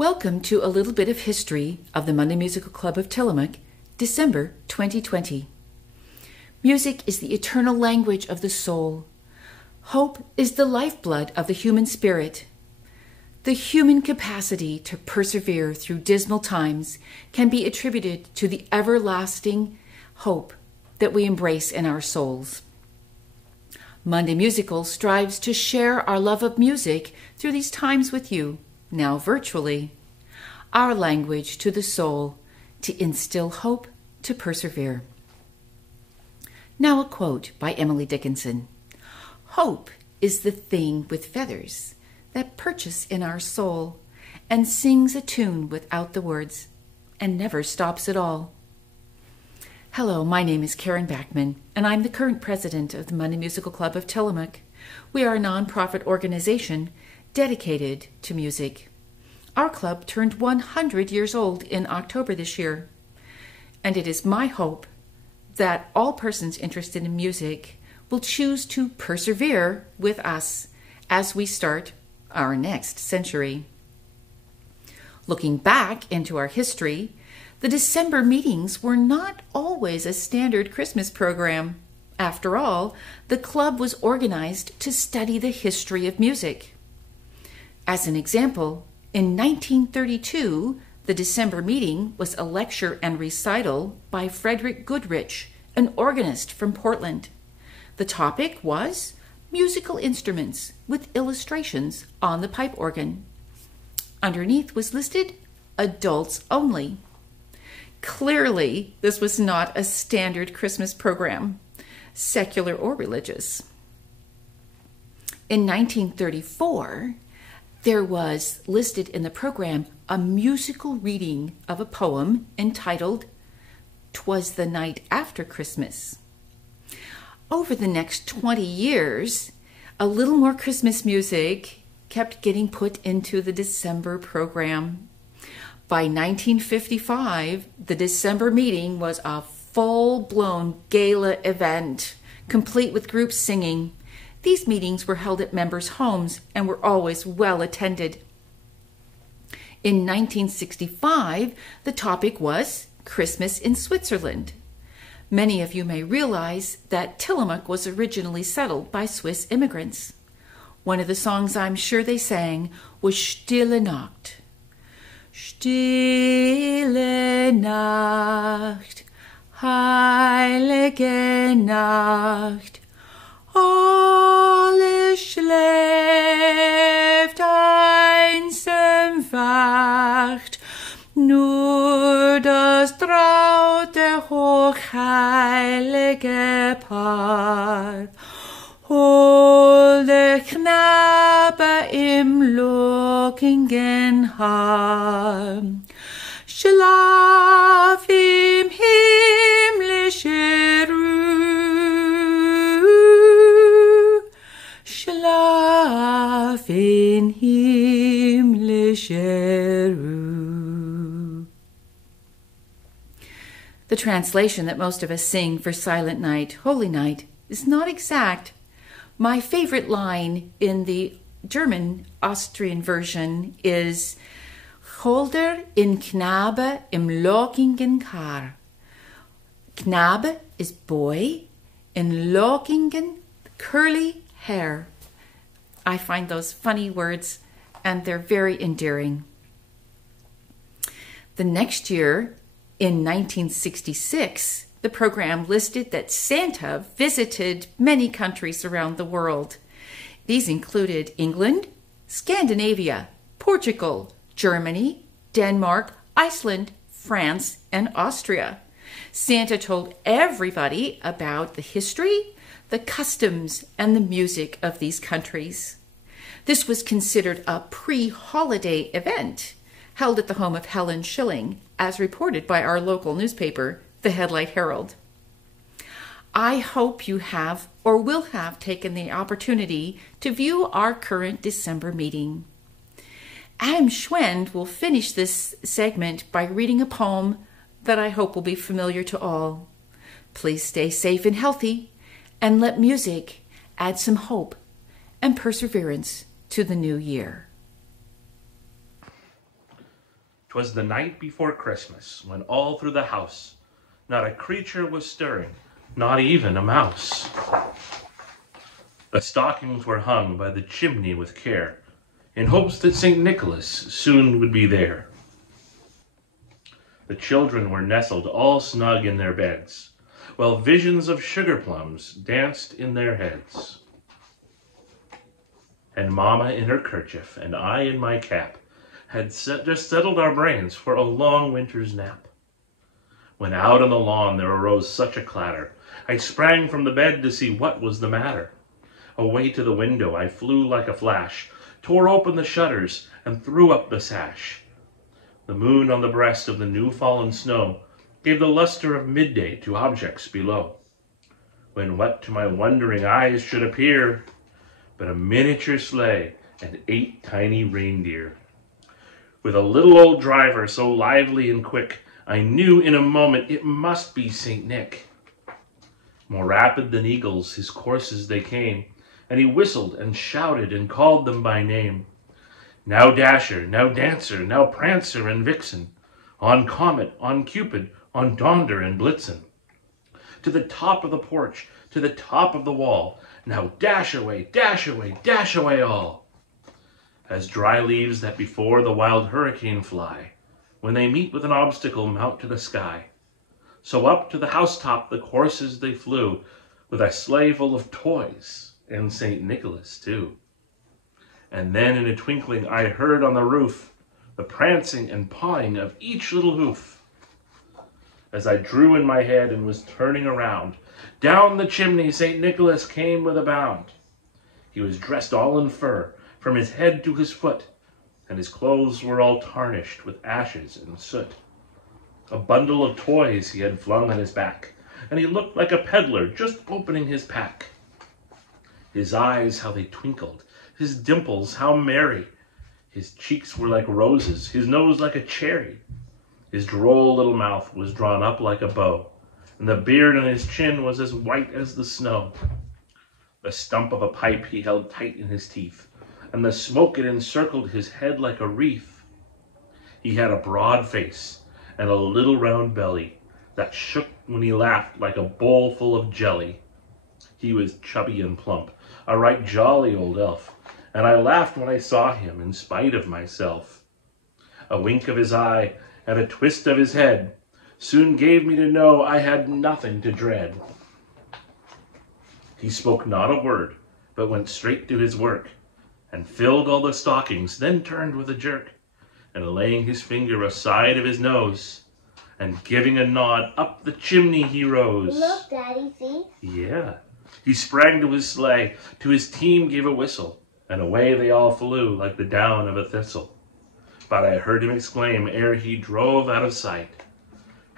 Welcome to a little bit of history of the Monday Musical Club of Tillamook, December 2020. Music is the eternal language of the soul. Hope is the lifeblood of the human spirit. The human capacity to persevere through dismal times can be attributed to the everlasting hope that we embrace in our souls. Monday Musical strives to share our love of music through these times with you, now virtually, our language to the soul, to instill hope, to persevere. Now a quote by Emily Dickinson. Hope is the thing with feathers that perches in our soul and sings a tune without the words and never stops at all. Hello, my name is Karen Backman, and I'm the current president of the Monday Musical Club of Tillamook. We are a nonprofit organization dedicated to music. Our club turned 100 years old in October this year, and it is my hope that all persons interested in music will choose to persevere with us as we start our next century. Looking back into our history, the December meetings were not always a standard Christmas program. After all, the club was organized to study the history of music. As an example, in 1932, the December meeting was a lecture and recital by Frederick Goodrich, an organist from Portland. The topic was musical instruments with illustrations on the pipe organ. Underneath was listed adults only. Clearly, this was not a standard Christmas program, secular or religious. In 1934, there was listed in the program a musical reading of a poem entitled "'Twas the Night After Christmas." Over the next 20 years, a little more Christmas music kept getting put into the December program. By 1955, the December meeting was a full-blown gala event, complete with groups singing. These meetings were held at members' homes and were always well attended. In 1965, the topic was Christmas in Switzerland. Many of you may realize that Tillamook was originally settled by Swiss immigrants. One of the songs I'm sure they sang was Stille Nacht. Stille Nacht, heilige Nacht, alles schläft, einsam wacht, nur das traute hochheilige Paar. Holde Knabe im lockigen Haar, schlaf im himmlischen Ruhe, schlaf in himmlischer Ruhe. The translation that most of us sing for Silent Night, Holy Night, is not exact. My favorite line in the German Austrian version is Holder in Knabe im lockigen Haar. Knabe is boy, in lockigen, curly hair. I find those funny words, and they're very endearing. The next year, in 1966, the program listed that Santa visited many countries around the world. These included England, Scandinavia, Portugal, Germany, Denmark, Iceland, France, and Austria. Santa told everybody about the history, the customs, and the music of these countries. This was considered a pre-holiday event held at the home of Helen Schilling, as reported by our local newspaper, the Headlight Herald. I hope you have or will have taken the opportunity to view our current December meeting. Adam Schwend will finish this segment by reading a poem that I hope will be familiar to all. Please stay safe and healthy, and let music add some hope and perseverance to the new year. 'Twas the night before Christmas, when all through the house not a creature was stirring, not even a mouse. The stockings were hung by the chimney with care, in hopes that St. Nicholas soon would be there. The children were nestled all snug in their beds, while visions of sugar plums danced in their heads. And Mamma in her kerchief, and I in my cap, had just settled our brains for a long winter's nap. When out on the lawn there arose such a clatter, I sprang from the bed to see what was the matter. Away to the window I flew like a flash, tore open the shutters, and threw up the sash. The moon on the breast of the new-fallen snow gave the luster of midday to objects below, when what to my wondering eyes should appear but a miniature sleigh and 8 tiny reindeer. With a little old driver so lively and quick, I knew in a moment it must be St. Nick. More rapid than eagles his courses they came, and he whistled and shouted and called them by name. Now Dasher, now Dancer, now Prancer and Vixen, on Comet, on Cupid, on Donder and Blitzen. To the top of the porch, to the top of the wall, now dash away, dash away, dash away all. As dry leaves that before the wild hurricane fly, when they meet with an obstacle mount to the sky, so up to the housetop the courses they flew, with a sleigh full of toys, and St. Nicholas too. And then in a twinkling I heard on the roof the prancing and pawing of each little hoof. As I drew in my head and was turning around, down the chimney St. Nicholas came with a bound. He was dressed all in fur, from his head to his foot, and his clothes were all tarnished with ashes and soot. A bundle of toys he had flung on his back, and he looked like a peddler just opening his pack. His eyes, how they twinkled, his dimples, how merry. His cheeks were like roses, his nose like a cherry. His droll little mouth was drawn up like a bow, and the beard on his chin was as white as the snow. The stump of a pipe he held tight in his teeth, and the smoke it encircled his head like a wreath. He had a broad face and a little round belly that shook when he laughed like a bowl full of jelly. He was chubby and plump, a right jolly old elf, and I laughed when I saw him in spite of myself. A wink of his eye and a twist of his head soon gave me to know I had nothing to dread. He spoke not a word, but went straight to his work, and filled all the stockings, then turned with a jerk, and laying his finger aside of his nose, and giving a nod, up the chimney he rose. Look, Daddy, see? Yeah. He sprang to his sleigh, to his team gave a whistle, and away they all flew like the down of a thistle. But I heard him exclaim ere he drove out of sight,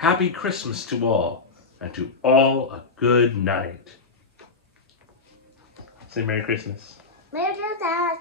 Happy Christmas to all, and to all a good night. Say Merry Christmas. Merry Christmas.